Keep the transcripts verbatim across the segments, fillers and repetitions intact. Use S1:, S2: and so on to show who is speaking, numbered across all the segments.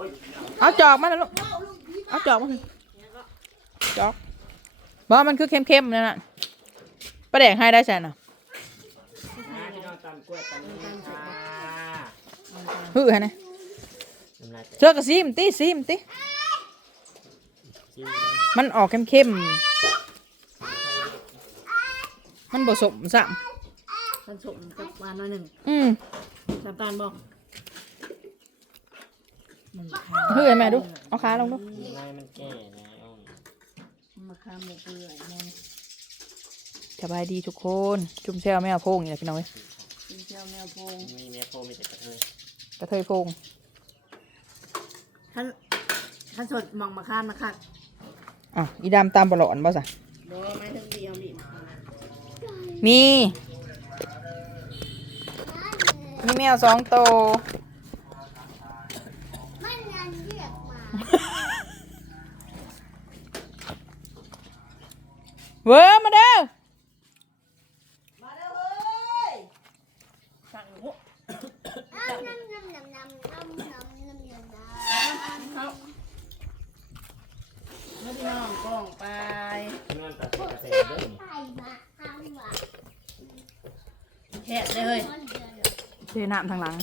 S1: เอาจอกมาแล้วลูกเอาจอกมาจอกบอกมันคือเข้มๆนั่นน่ะประแดงให้ได้ใช่น่ะฮือฮะเนี่ยเจอกระซิมตีซิมตีมันออกเข้มๆมันผสมซ้ำ
S2: ผสมกับหวานหน่อยหนึ่ง
S1: อืม
S2: น้ำตาลบอก
S1: ฮือแม่ดูเอาขาลงดู
S3: มันแก่นะ
S2: มะขามหมกเปื่อยแม่
S1: สบายดีทุกคนจุ่มแซวแมวโพงอย่างไรพี่น้องเอ้ย
S2: กินเจ้าแมวโพง
S3: มีแมวโพงมีแต่กระเทย
S1: กระเทยโพง
S2: ท่านท่านสดมองมะขามนะคะ
S1: อ่ะอีดำตามบอลอนบ่สะ
S2: โดยไม่ถึงดีเอาบีบ
S1: มีมีแมวสองตัวมันยันเรียกมาเว้อมาเด้อ
S2: มาเด้อเฮ้ยสั่งหมูน้ำน้ำน้ำน้ำน้ำน้ำน้ำน้ำน้ำน้ำเขาไม่ได้น้องกล้องไป
S3: นั่นตัดกระเทยเด้อ
S2: แค่เลย
S1: เทน้ำทางหลัง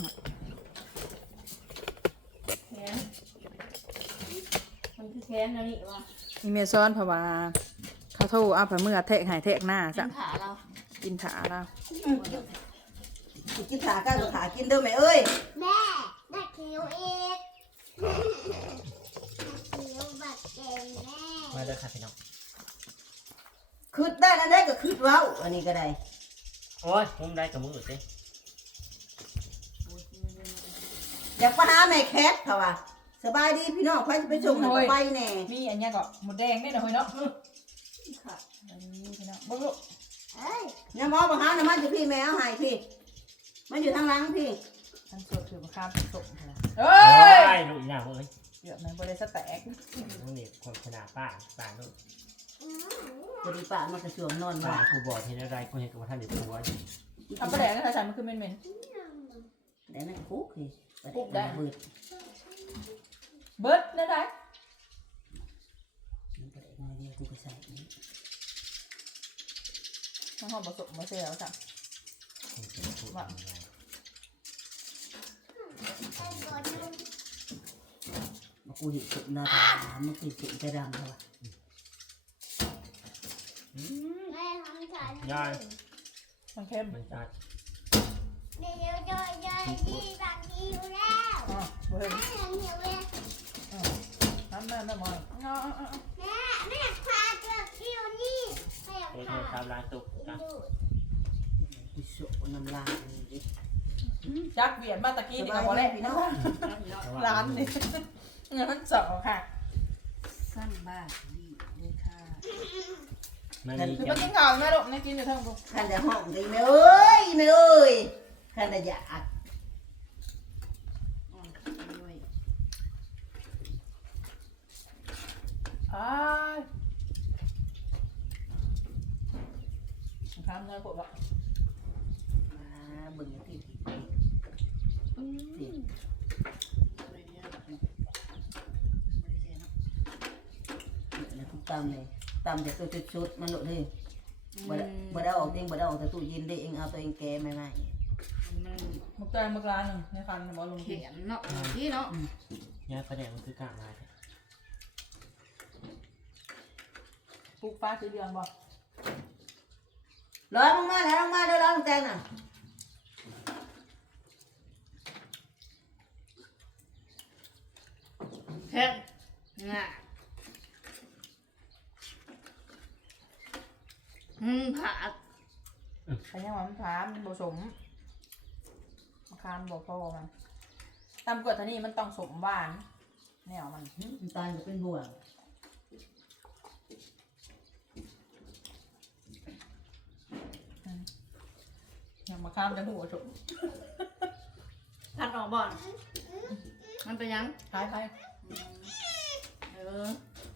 S2: แขนมันคือแขนนะนี่วะ
S1: มีเมซ้อนเพราะว่าเขาโทรเอาไปเมื่อเทะหายเทะหน้าจ้ะ
S2: กินขาเรา
S1: กินขาเรา
S2: กินขาก้าวขากินเด้อแม่เอ้ย
S4: แม่ได้เคียวเองเคียวบักเก่งแม่
S3: มาเด้อค่ะพี่น้อง
S2: คืดได้แล้วได้ก็คืดว้าวอันนี้ก็ได้
S3: โอ้ยผมได้กับมึงหรือสิ
S2: อยากไปหาแม่แคทเขาว่าสบายดีพี่น้องใครจะไปส่งให้ไปแน่
S1: มีอันนี้ก็หมดแดงได้หน่อยเนาะค่ะนี่พี่น้องบุ้งลูก
S4: เอ้ย
S2: เนี่ยหมอมาหาน้ำมันอยู่พี่แม่เอาให้พี่มันอยู่ทางหลังพี่
S1: ท่านสดถือมาข้ามส่งเลย
S3: เฮ้ยลูกอีหน้าเอ้ย
S1: เยอะไหมบริษัทแตก
S3: ลูกนี่คนขนาดป้าป้าลูก
S2: พอดีป้ามันกระชวงนอน
S3: ป้า
S2: มา
S3: กูบอกเห็นอะไรกูเห็นกับท่านเด็กผัว
S1: ทำประแดกก็ใส่มันคือเมนเมน
S2: แต่นั่นคุกคือ
S1: คุกได้
S2: เบิด
S1: เบิดได้ได้
S2: มันประเด็นอะไรกูก็ใส่
S1: ต้องหอมผสมมาเสียแล้วจ้ะว่า
S2: มากูเห็นสุดหน้าตามันติดสุดใจดำเขา
S4: แม่ทำฉัน
S3: ยาย
S1: มันเข้ม
S3: มันจัด
S4: เดี๋ยวจะจะดีบักดีอยู่แล้ว
S1: อ๋อเฮ้ย
S4: แม่ทำเหี่ยวเลย
S1: น้ำแม่แม่มอย
S4: แม่แม่พาเกือบเที่ยวนี่แม่
S3: เออ
S4: พา
S3: ตามร้านตุกจ้ะ
S2: กูโฉบน้ำลายดิ
S1: จักเบียดมาตะกี้นี่ก็พอแล้วพี่น้องร้านนี่เงินสองค่ะ
S2: สั้นบ้าดีเลยค่ะ
S3: มันมี
S1: คือมากินข้าวไหมลูกนี่กินอยู่ทั้งบุก
S2: ขันแต่ห้องดีไม่เอ้ยไม่เอ้ยขันแต่อยาก
S1: อ้ายทำได้กดละ
S2: มาบึงที่ที่แล้วทุกตำเลยตำจากตัวชุดๆมันหลุดเลยบ่ได้บ่ได้ออกเองบ่ได้ออกแต่ตู้เย็นได้เองเอาตัวเองแกไม่ไม่
S1: มุกใจมุกร้านหนึ่งในคันบอลลง
S2: เขียนเนาะที่เนาะ
S3: เนี่ยประเด็นมันคือกะมา
S1: ปลูกฟ้าสีเหลืองบอก
S2: ร้อนลงมาแล้วลงมาได้ร้อนแจงน่ะเผ็ดง่ะอืมผัด
S1: ใครยังว่ามันถามผสมมะขามบอกพ่อมันตำกวดท่านี้มันต้องสมหวานแนวมัน
S2: ตาลเป็นบ่วง
S1: ยังมาข้ามกันหัวชม
S2: ทันออกบ่อนมันเป็นยัง
S1: คล้ายคล้าย
S2: เออ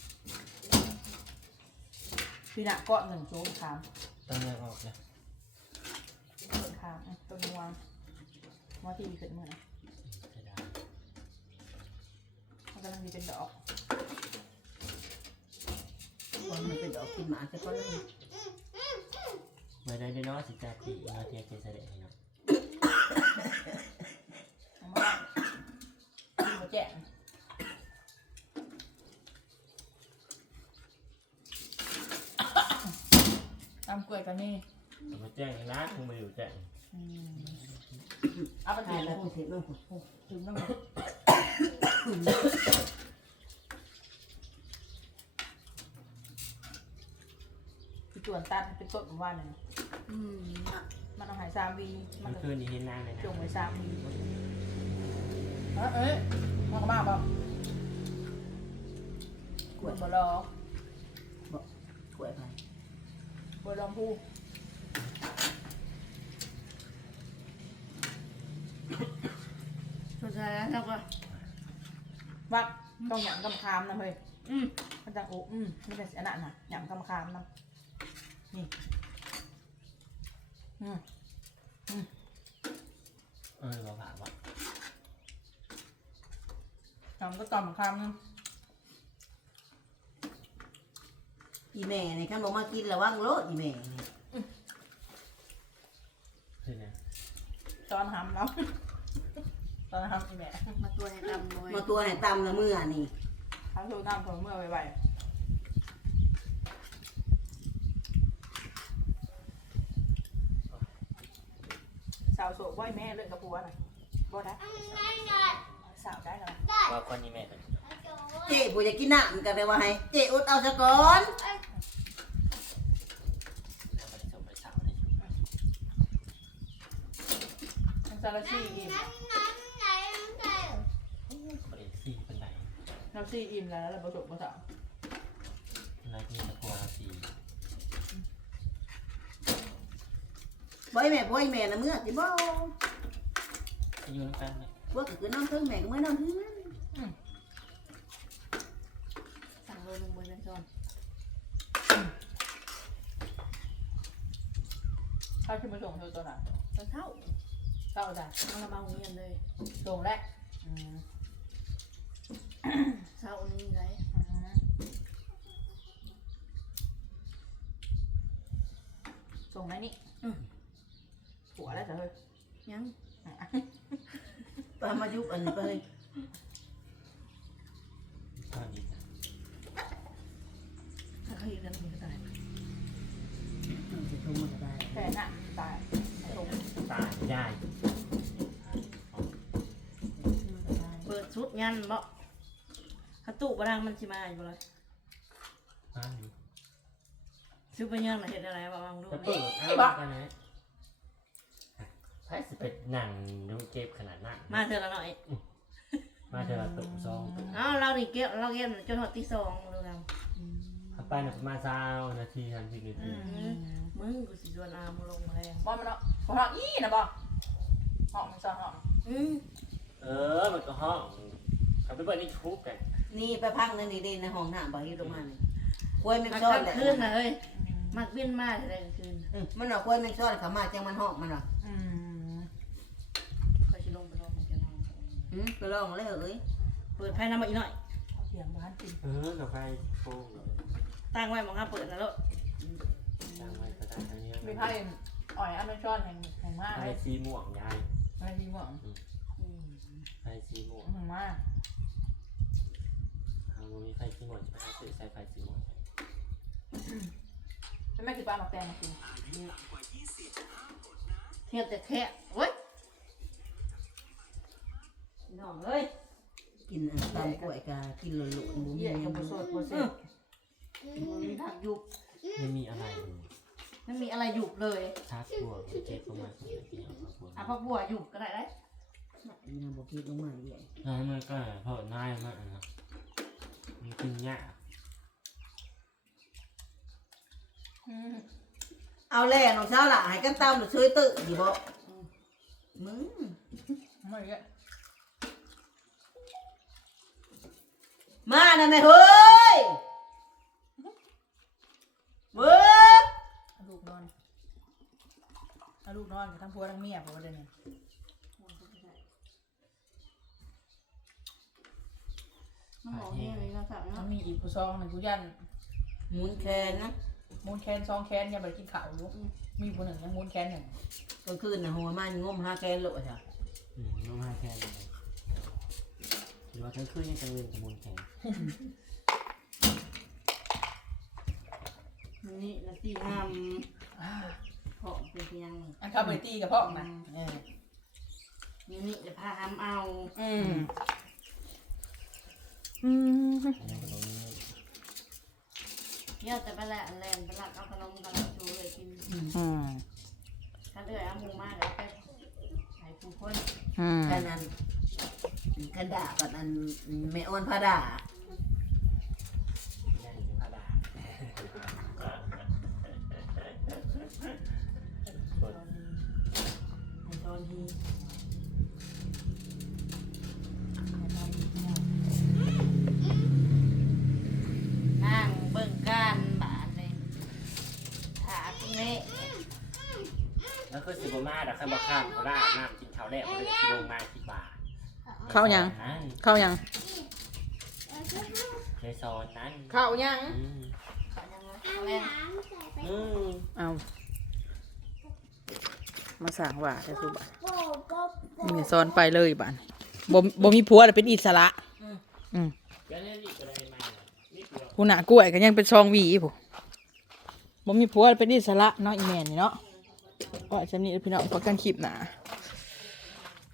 S1: พี่หนักเกาะหนึ่งโซ่ขาม
S3: ต้องเลือกออกเลย
S1: ต้นขามต้นวางว่าที่มีเกิดเมื่อไหร่ที่เป็นดอก
S2: คนมันเป็นดอกกินหมาจะก็เลย
S3: เมื่อใดได้น้อยสิจ่าปีมาเทียบเจแสดงให้เนาะ
S1: เอามากินมาแจ้งตำกล้วยกันนี่
S3: มาแจ้งอีกนะคุณมาอยู่แจ้ง
S1: อืมเอาไป
S2: ตา
S1: ถ่าย ย
S2: แล้
S1: แล้ว ว
S2: เสร็จแล้ว
S1: ถึงน้ำมันคือจวนตัดเป็นต้นว่าเนี่ย
S2: อืม
S1: มันเอาหายสามวีมั
S3: มัน น
S1: ก็
S3: คืนนี้เห็นนางเลยนะ
S1: จงไว้สามวีเอ้ยเอ้ยมันก็มาบ่
S2: กล้วย
S1: บ่รอก
S2: ล้วยไป
S1: บ่ลองพู
S2: สุดท้ายแล้วเราก็
S1: ว่าต้องหยั่งกำคามนะเฮ้ย
S2: อืม
S1: มันจะโอ้อืมนี่เป็นอันนั้นน่ะหยั่งกำคามนะนี่อืม
S3: เออเราผ่านว่า
S1: หยั่งก็ตอมคามนะ
S2: อีแม่นี่คันบอกมากินระวังโลดอีแม่นี่
S3: คือไง
S1: ตอนหำแล้วตอนหำอีแม่
S2: มาตัวให้ตำเลยมาตัวให้ตำละเมื่อนี่
S1: ทำโชว์น้ำของเมื่อไวๆสาวโสดบ่อยแม่เลิกกับผัวน่ะบ่ได้สาวได้เหรอ
S3: ว่าคนนี้แม่เลย
S2: เจ๊ผู้จะกินน้ำกันไปว่าให้เจ๊อดเอาซะก่อน
S3: ทำไปส่งไปสาวเลย
S1: มันซาลาซี่อิ่ม
S3: บริซี่เป็นไร
S1: เราซี่อิ่มแล้วเราผสมผสาน
S3: เป็นไรที่ตะกัวสี
S2: บ่อยแม่บ่อยแม่ละเมื่อสิบ่
S3: อายุน้ำกันเนี่ย
S2: ว่าก็คือน้ำเทิงแม่ก็ไม่น้ำเทิง
S1: สั่งโลนึงบนนั้นก่อนข้าวที่มาส่งเธอตัวไหน
S5: ตอนเท่า
S1: ข้าวจ้ะ
S5: เอาละมาโรงเรียนเลย
S1: ส่งแล้วอืม
S5: เช้าอันนี้ไง
S1: อืมส่งไหมนี่หัวแล้วจ้ะเฮ้ย
S5: ยัง
S2: ปลามายุบอันนี้ไปเลย
S3: ตอนนี้
S5: ถ้าเขาอยู่กันมันก็ตาย
S2: จะทงมันก็ได้
S1: แค่น่ะตายส่ง
S3: ตายยาย
S5: เปิดชุดยันบ่ถ้าตู้บรังมันสิมาอยู่เลย
S3: มาอยู่
S5: ซื้อไปยังน่ะเห็นอะไรบ้างดู
S3: จะเปิดอ้าวกันนะไพ่สิเป็นหนังดูเก็บขนาดนั้น
S5: มาเถอะละหน่อย
S3: มาเจอตุ่มซอง
S5: อ้าวเราดิเก็บเราเก็บจนหอดที่สองดูเรา
S3: ถ้าไปหนึ่งประมาณสามนาทีทันทีนิดนึง
S5: มึงกูสิชวนอามึงลงมาแล้ว
S1: บอลมันเนาะบอลหอกอี้นะบอลหอกมันซ้อนหอก
S5: อืม
S3: เออมันก็ห้องเขาไปเปิดในทูบกัน
S2: นี่ไปพักนั่นนี่เด่นในห้องน้ำบ่อยู่ตรงนั้นควยแมง
S5: มัน
S2: ซ้อน
S5: กลาง
S2: แหละ
S5: คืนนะเฮ้ยมักเวียนมาอะไรกลางคืน
S2: มันเอาควยแมงซ้อนเขามาจังมันห้องมันหรอ
S1: อืม
S5: คอยชิลงไปลงมันจะนอน
S2: อืมก็ลองเลยเอ้ย
S5: เปิดไพ่น้ำมาอีกหน่อย
S1: เอาเสียงบ้านจริง
S3: เออกับไฟโฟม
S5: ตั้งไว้มองห้าเปิดนะลูก
S3: จางไว้ก็ได้ทั้งนี้
S1: มีไพ่อ่อยอเมซอนแห่งแห่งมาก
S3: ไฟ
S1: เลย
S3: สีม่วงยาย
S1: ไพ่ที่หวัง
S3: ไฟสีม่วง
S1: แห่งมาก
S3: เอามีไฟสีม่วงจะไปหาซื้อใส่ไฟสีม่วง
S1: แล้วแม่คือปลาหมักแตงมากิน
S5: เทียบแต่แค่เว้ยน้องเอ้ย
S2: กินอันตามกล้วยกากินหล่นๆบุ้ม
S1: เยี่ย
S2: เยี่ย
S1: กับ
S2: ม
S1: โบโซดโบเซต
S5: มีผักยุบ
S3: ไม่มีอะไรเลย
S5: ไม่มีอะไรหยุบเลย
S3: ชาร์จตัวเก็บลงมาสองนาทีเอาครับผม
S5: อ่ะพักบัวหยุบก็ได้ได้
S2: นี่นะบอกคิดลงมาใหญ่
S3: แล้วมันก็เพราะง่ายมากนะมันกินยาก
S2: เอาแล่น้องสาวล่ะให้กันตามหรือช่วยตื้อดีบ่มึง
S1: ไม่เยอะ
S2: มานะแม่เฮ้ยเว้ย
S1: เอาลูกนอนเอาลูกนอนกับทั้งพัวทั้งเมียเพราะว่าเดี๋ยวนี้
S5: มันหมอแห้งเลยนะสั่ง
S1: มั
S5: เนาะ
S1: นมีอีกผู้ซองหนึ่งผู้ยัน
S2: หมุนแคนนะ
S1: มูนแคนซองแคนยังไปกินข้าวอยู่มีผู้หนึ่งยังมูนแคนหนึ่ง
S2: ก็คืนน่ะหัวมันงมหาแคนโลดจ้ะ
S3: อืมน้องมาแค่นี้หรือว่าทั้งคืนยังจะเวียนกับมูลแข็ง
S5: นี่นาทีห้ามเพาะเป็นเพียง
S1: อันข้าวเบอร์ตี้กับพ่อมาเออ
S5: นี่นี่จะพาห้ามเอา
S1: อืมอืม
S3: อันนี้ขนมนี้
S5: เที่ยวแต่ไปละแลนไปละเอาขนมกันชูเลยกิน
S1: อืม
S5: ถ้าเดือดเอาหมูมากแล้วไปใส่ผู้คน
S1: อืม
S2: แค่นั้นกันด่ากับอันแม่อ้อนพาด่า
S3: ได้อยู่พาดาสด
S5: ในตอนที่นั่งเบิ่งการบาทเลยถาตรงนี้
S3: แล้วคือสิบมาดอกข้ามบ้าข้ามเขาลาดน้ำกินข้าวแรกเขาเลยลงมาสิบบาท
S1: เข้ายัง
S3: นั่น
S1: เข้ายัง
S3: ในซอนนั้น
S1: เข้ายัง
S3: อืม
S5: เขายังไงเขาแรง
S3: อืม
S1: เอามาสั่งว่าแต่สุบะ
S4: โป๊ะโป๊ะโป๊ะ
S1: มีซอนไปเลยบ้านบ่บ่มีผัวแต่เป็นอิสระอืม
S3: ก็ได้ดีก็ได้มานี่เดียว
S1: ผู้หน้ากล้วยก็ยังเป็นซองหวีผู้บ่มีผัวเป็นอิสระเนาะอีแม่นนี่เนาะว่าจำนี้พี่น้องพอกันคลิปหนา
S5: เ